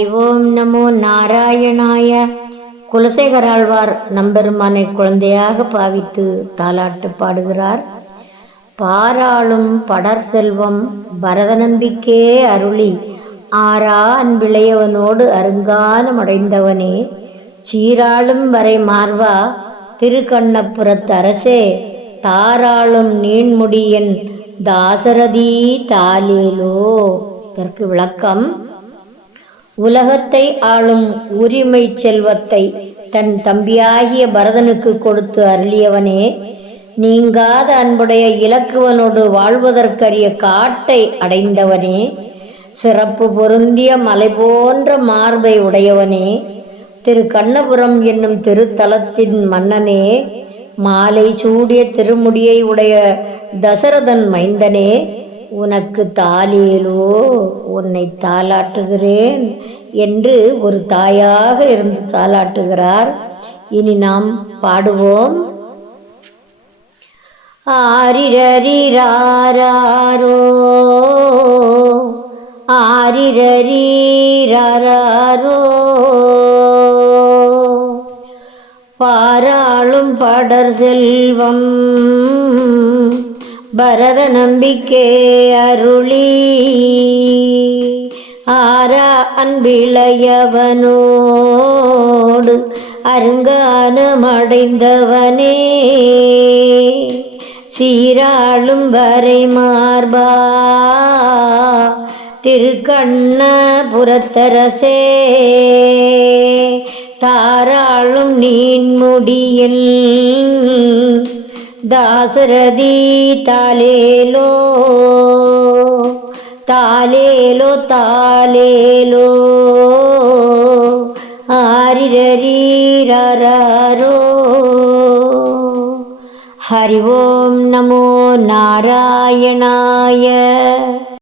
ஓம் நமோ நாராயணாய. குலசேகராழ்வார் நம்பெருமானை குழந்தையாக பாவித்து தாலாட்டு பாடுகிறார். பாராளும் படர் செல்வம் பரதநம்பிக்கே அருளி ஆரா அன்பிளையவனோடு அருங்கானம் அடைந்தவனே. சீராளும் வரை மார்வா திருக்கண்ணபுரத்தரசே தாராளும் நீண்முடியன் தாசரதி தாலேலோ இதற்கு விளக்கம் உலகத்தை ஆளும் உரிமை செல்வத்தை தன் தம்பியாகிய பரதனுக்கு கொடுத்து அருளியவனே நீங்காத அன்புடைய இலக்குவனோடு வாழ்வதற்கரிய காட்டை அடைந்தவனே சிறப்பு பொருந்திய மலை போன்ற மார்பை உடையவனே திரு கண்ணபுரம் என்னும் திருத்தலத்தின் மன்னனே மாலை சூடிய திருமுடியை உடைய தசரதன் மைந்தனே உனக்கு தாலியலோ உன்னை தாலாட்டுகிறேன் என்று ஒரு தாயாக இருந்து தாலாட்டுகிறார் இனி நாம் பாடுவோம். ஆரிரரிராரோ ஆரிரரிராரோ பாராளும் படர் செல்வம் பரத நம்பிக்கே அருளி. ஆரா அன்பிளையவனோடு அருங்கானமடைந்தவனே. சீராளும் வரை மார்பா. திருக்கண்ணபுரத்தரசே. தாராளும் நீன்முடியில் தாசரதி தாலேலோ தாலேலோ தாலேலோ ஆரிரரீரரோ ஹரி ஓம் நமோ நாராயணாய